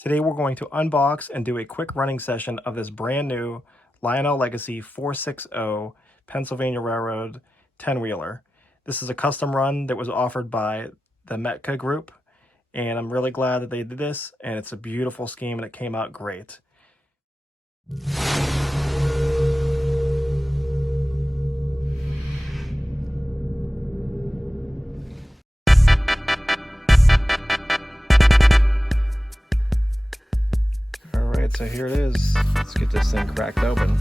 Today we're going to unbox and do a quick running session of this brand new Lionel Legacy 460 Pennsylvania Railroad 10-wheeler. This is a custom run that was offered by the METCA group, and I'm really glad that they did this, and it's a beautiful scheme and it came out great. Alright, so here it is. Let's get this thing cracked open.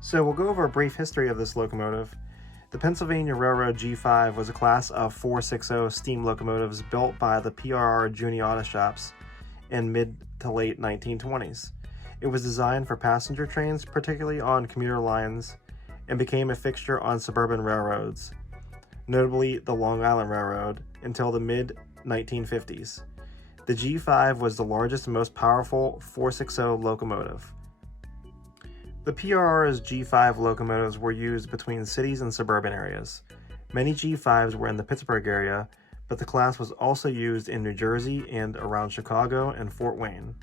So we'll go over a brief history of this locomotive. The Pennsylvania Railroad G5 was a class of 460 steam locomotives built by the PRR Junior Auto Shops in mid to late 1920s. It was designed for passenger trains, particularly on commuter lines, and became a fixture on suburban railroads, notably the Long Island Railroad, until the mid-1950s. The G5 was the largest and most powerful 460 locomotive. The PRR's G5 locomotives were used between cities and suburban areas. Many G5s were in the Pittsburgh area, but the class was also used in New Jersey and around Chicago and Fort Wayne.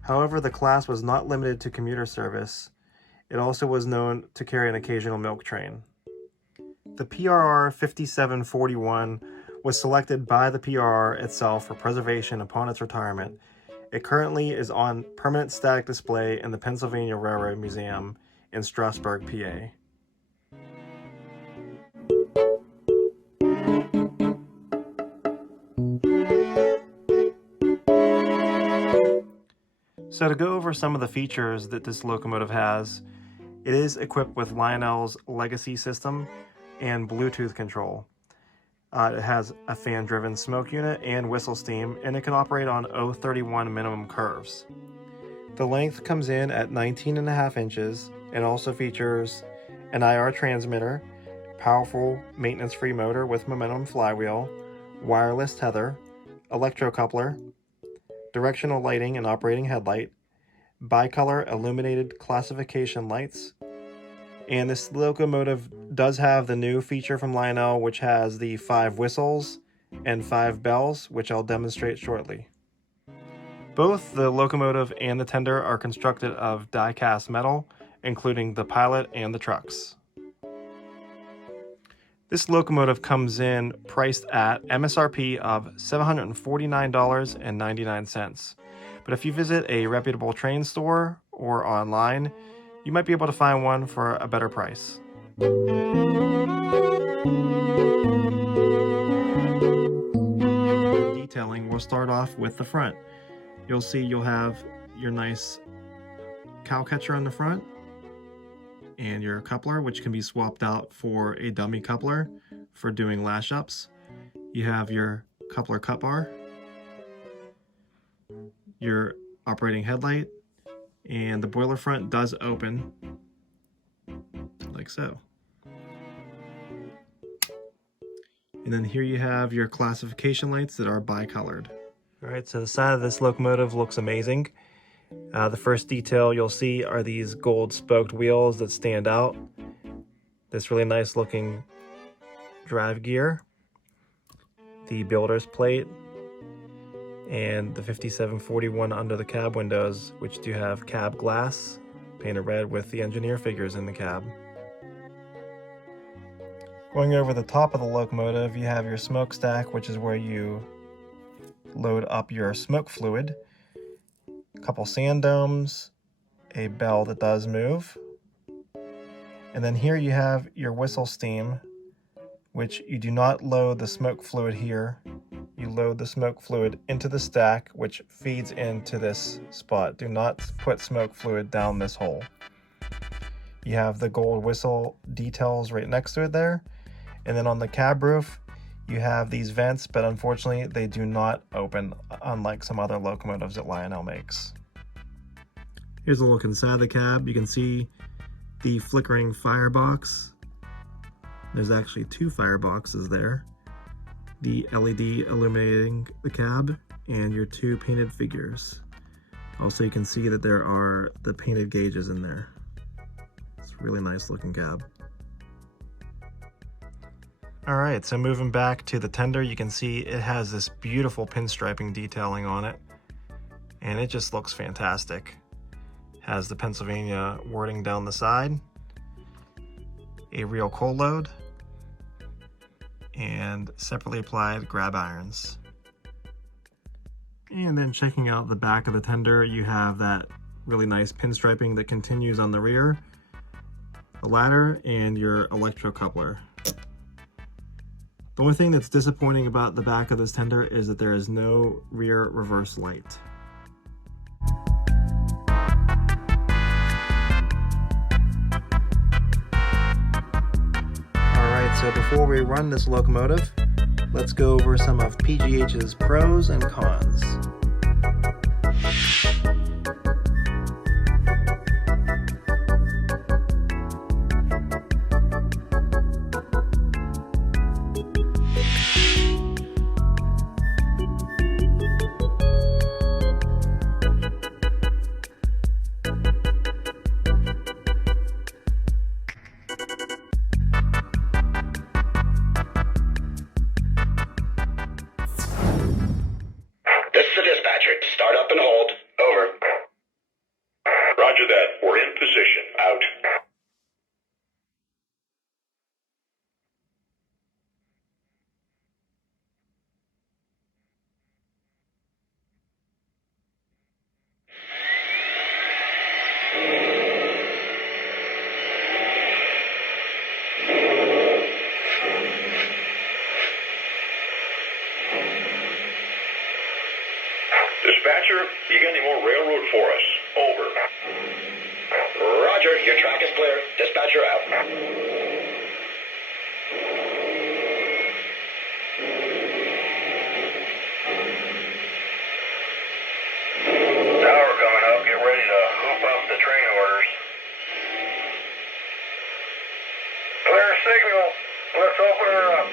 However, the class was not limited to commuter service. It also was known to carry an occasional milk train. The PRR 5741 was selected by the PRR itself for preservation upon its retirement. It currently is on permanent static display in the Pennsylvania Railroad Museum in Strasburg, PA. So to go over some of the features that this locomotive has, it is equipped with Lionel's Legacy system and Bluetooth control. It has a fan-driven smoke unit and whistle steam, and it can operate on 031 minimum curves. The length comes in at 19.5 inches and also features an IR transmitter, powerful maintenance-free motor with momentum flywheel, wireless tether, electrocoupler, directional lighting and operating headlight, bicolor illuminated classification lights, and this locomotive does have the new feature from Lionel, which has the 5 whistles and 5 bells, which I'll demonstrate shortly. Both the locomotive and the tender are constructed of die-cast metal, including the pilot and the trucks. This locomotive comes in priced at MSRP of $749.99. But if you visit a reputable train store or online, you might be able to find one for a better price. Detailing, we'll start off with the front. You'll see you'll have your nice cow catcher on the front and your coupler, which can be swapped out for a dummy coupler for doing lash ups. You have your coupler cut bar, your operating headlight, and the boiler front does open like so. And then here you have your classification lights that are bicolored. Alright, so the side of this locomotive looks amazing. The first detail you'll see are these gold spoked wheels that stand out. This really nice looking drive gear, the builder's plate, and the 5741 under the cab windows, which do have cab glass painted red with the engineer figures in the cab. Going over the top of the locomotive, you have your smokestack, which is where you load up your smoke fluid, a couple sand domes, a bell that does move, and then here you have your whistle steam, which you do not load the smoke fluid here. You load the smoke fluid into the stack, which feeds into this spot. Do not put smoke fluid down this hole. You have the gold whistle details right next to it there. And then on the cab roof, you have these vents, but unfortunately they do not open, unlike some other locomotives that Lionel makes. Here's a look inside the cab. You can see the flickering firebox. There's actually two fireboxes there. The LED illuminating the cab and your two painted figures. Also, you can see that there are the painted gauges in there. It's a really nice looking cab. All right, so moving back to the tender, you can see it has this beautiful pinstriping detailing on it, and it just looks fantastic. Has the Pennsylvania wording down the side, a real coal load, and separately applied grab irons. And then checking out the back of the tender, you have that really nice pinstriping that continues on the rear, the ladder, and your electrocoupler. The only thing that's disappointing about the back of this tender is that there is no rear reverse light. Alright, so before we run this locomotive, let's go over some of PGH's pros and cons. Start up and hold. Over. Roger that. We're in position. Out. Dispatcher, you got any more railroad for us? Over. Roger, your track is clear. Dispatcher out. Tower coming up. Get ready to hoop up the train orders. Clear signal. Let's open her up.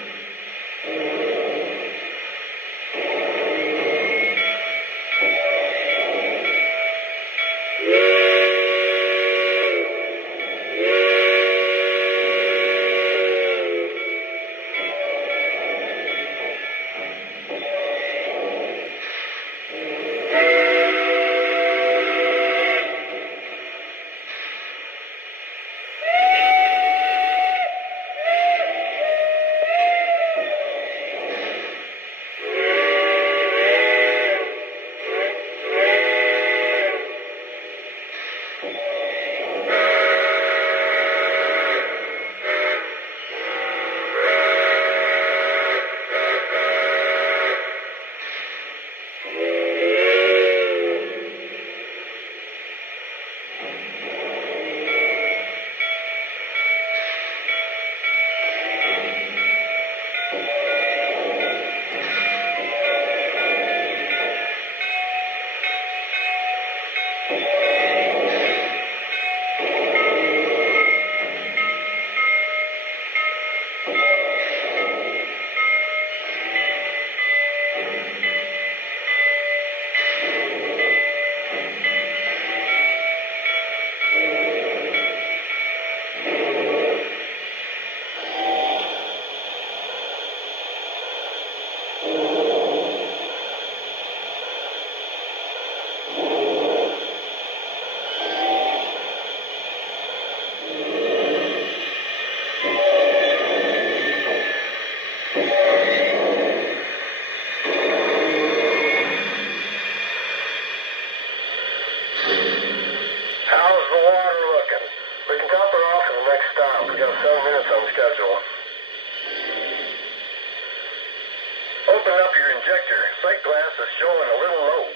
injector. Sight glass is showing a little low.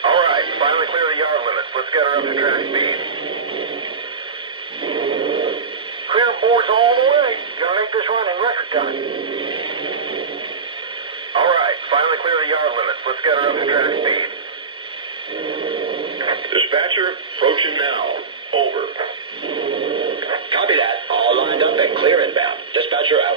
All right, finally clear the yard limits. Let's get her up to track speed. Clear boards all the way. Gonna make this run in record time. All right, finally clear the yard limits. Let's get her up to track speed. Dispatcher, approaching now. Over. Copy that. All lined up and clear inbound. Dispatcher out.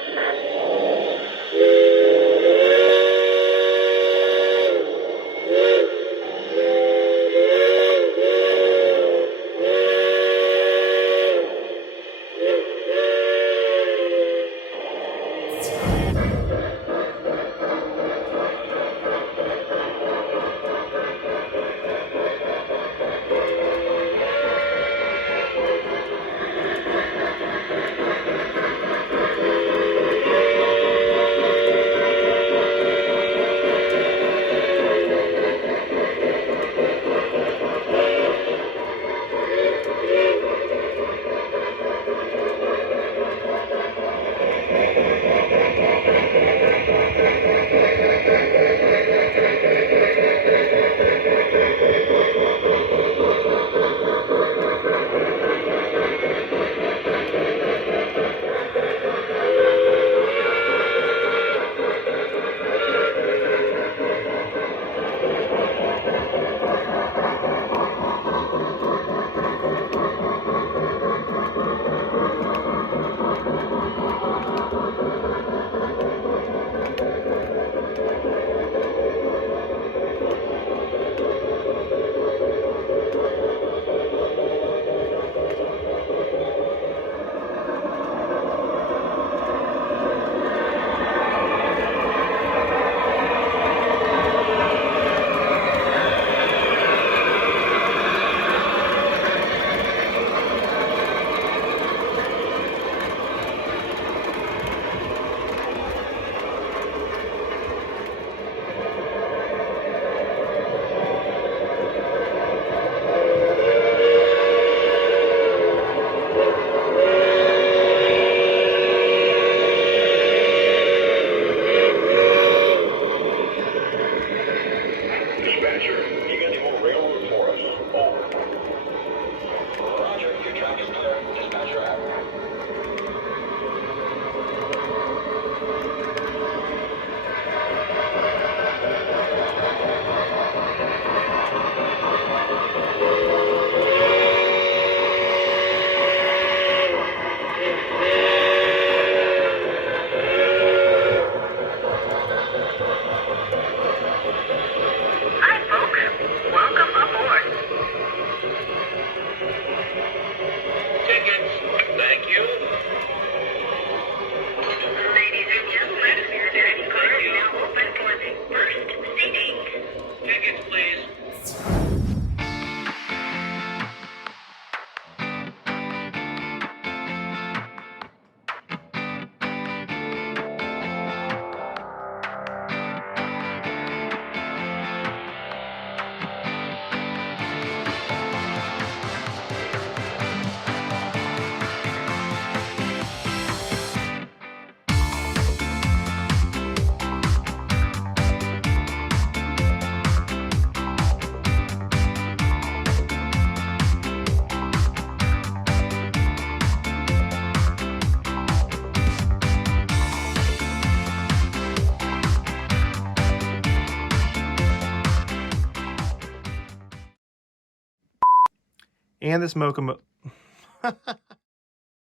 And this Mocha